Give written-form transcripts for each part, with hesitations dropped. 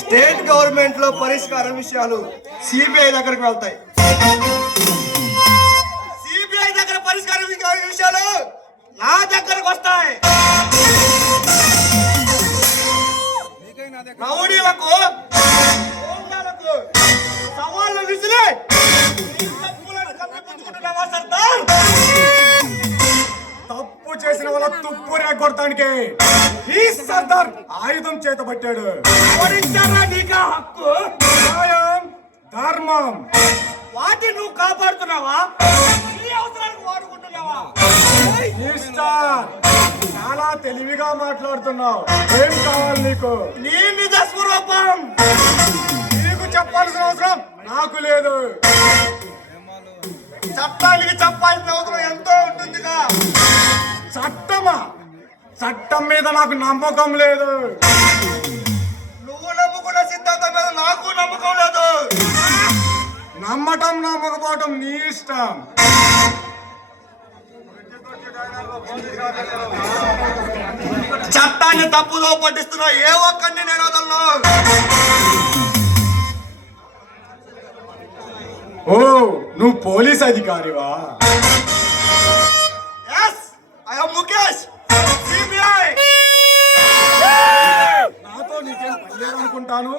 State government లో పరిష్కార విషయాలు సిబిఐ దగ్గరకు వెళ్తాయి. సిబిఐ దగ్గర పరిష్కార విషయాలు నా దగ్గరకు వస్తాయి. రౌడీలకు సవాళ్ళు విసిరి తప్పు చేసిన వాళ్ళ తుప్పు రేగొడతానికి ఈ సర్దార్ ఆయుధం చేత పట్టాడు. నీకు హక్కు, న్యాయం, ధర్మం వాటి నువ్వు కాపాడుతున్నావా? నీ అవసరాలకు వాడుకుంటున్నావా? చాలా తెలివిగా మాట్లాడుతున్నావు. ఏం కావాలి నీకు? నీ నిజ స్వరూపం నీకు చెప్పాల్సిన అవసరం నాకు లేదు. చట్టానికి చెప్పాల్సిన అవసరం ఎంతో ఉంటుందిగా. చట్టమా? చట్టం మీద నాకు నమ్మకం లేదు. నువ్వు నమ్ముకున్న సిద్ధాంతం మీద నాకు నమ్మకం లేదు. నమ్మటం నమ్మకపోవటం నీ ఇష్టం. చట్టాన్ని తప్పుదో పట్టిస్తున్నా ఏ ఒక్కడిని నేను వదలను. ఓ, నువ్వు పోలీస్ అధికారివా? ముఖేష్, సిబిఐ. నాతో నీకేం పనిలేదు అనుకుంటాను.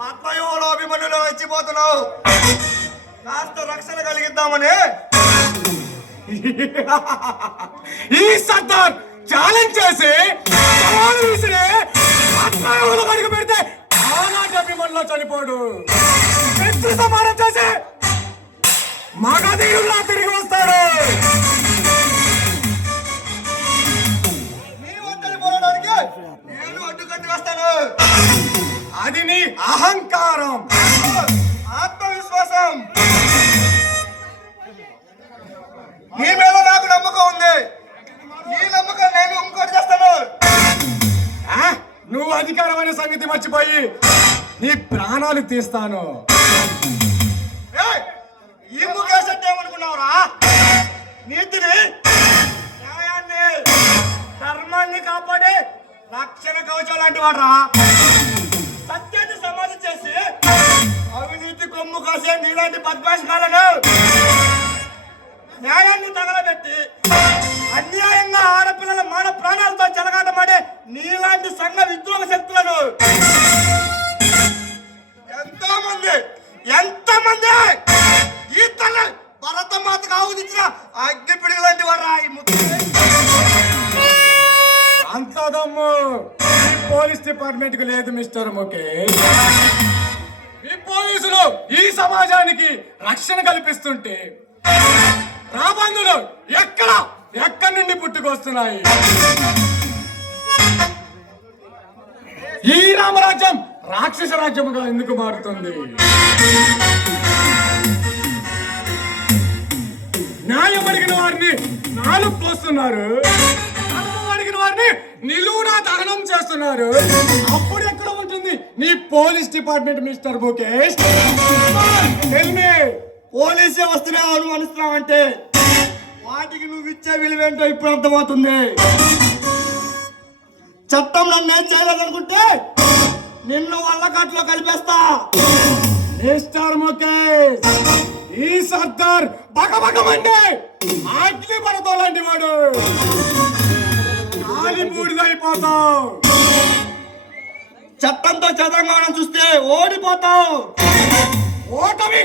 పద్మవ్యూహంలో అభిమన్యులో వచ్చిపోతున్నావు. కాస్త రక్షణ కలిగిద్దామని ఈ సర్దార్ ఛాలెంజ్ చేసి పద్మవ్యూహంలో అడుగు పెడితే ఆనాటి అభిమన్యులో చనిపోడు. శత్రు సమానం చేసి మగధీరులా తిరిగి వస్తాడు. అది నీ అహంకారం, ఆత్మవిశ్వాసం. నీ మీద నాకు నమ్మకం ఉంది. నీ నమ్మకం నేను ఇంకోటి చేస్తాను. నువ్వు అధికారమైన సంగతి మర్చిపోయి నీ ప్రాణాలు తీస్తాను. ఈ ముఖేష్ అంటే ఏమనుకున్నావురా? నీతిని, న్యాయాన్ని, ధర్మాన్ని కాపాడే రక్షణ కవచం లాంటి వాడరా. సత్యాన్ని సమాధి చేసి అవినీతి కొమ్ము కాసే నీలాంటి బద్మాషకాలను, న్యాయాన్ని తగలబెట్టి అన్యాయంగా ఆడపిల్లల మాన ప్రాణాలతో చెలగాటమాడే నీలాంటి సంఘ విద్రోహ శక్తులను ఎంతమంది ఈ తన భరత మాతకు ఆవుదించిన అగ్ని పిడుగు లాంటి వారా. అంత దమ్ము పోలీస్ డిపార్ట్మెంట్ కు లేదు మిస్టర్ ముఖేష్. ఈ పోలీసులు ఈ సమాజానికి రక్షణ కల్పిస్తుంటే రాబందులు ఎక్కడి నుండి పుట్టుకొస్తున్నాయి? ఈ రామరాజ్యం రాక్షస రాజ్యముగా ఎందుకు మారుతుంది? న్యాయం అడిగిన వారిని నాలుగు పోస్తున్నారు, అడిగిన వారిని నిలువునా దహనం చేస్తున్నారు. అప్పుడు ఎక్కడ ఉంటుంది నీ police department mister Mukesh? Police వ్యవస్థనే అనుమానిస్తున్నావంటే వాటికి నువ్వు ఇచ్చే విలువేంటో ఇప్పుడు అర్థమవుతుంది. చట్టం నన్ను ఏం చేయలేదనుకుంటే నిన్ను వల్లకాట్లో కలిపేస్తా. మిస్టర్ ముఖేష్, ఈ సర్దార్ బకబకమంటే అగ్ని పడతో లాంటి వాడు గాలి బూడిదైపోతావు. చట్టంతో చదరంగం చూస్తే ఓడిపోతావు. ఓటమి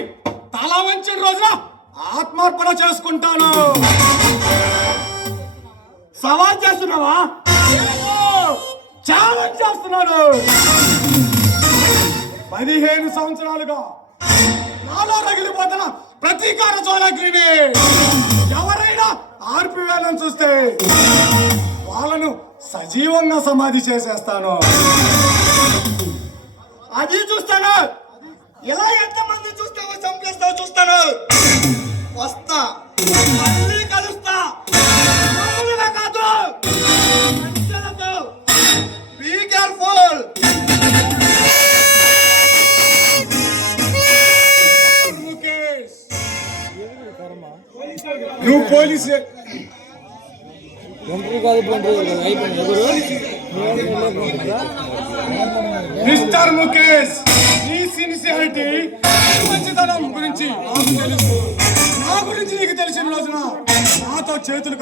తల వంచిన రోజున ఆత్మార్పణ చేసుకుంటాను. సవాల్ చేస్తున్నావా? ఛాలెంజ్ చేస్తున్నాను. 15 సంవత్సరాలుగా నాలో రగిలిపోతున్న ప్రతీకార జ్వాలాగ్నిని ఎవరైనా ఆర్పివేయాలని చూస్తే వాళ్ళను సజీవంగా సమాధి చేసేస్తాను. అది చూస్తాను. ఇలా ఎంతమంది చూస్తావో చంపేస్తావో చూస్తాను. వస్తా, మళ్ళీ కలుస్తా. మామూలుగా కాదు, మనుషులతో. Be careful. ముఖేష్, నువ్వు పోలీసు మిస్టర్ ముఖేష్, నీ సిన్సియారిటీ మంచితనం గురించి నాకు తెలుసు. నా గురించి నీకు తెలిసిన రోజున నాతో చేతులు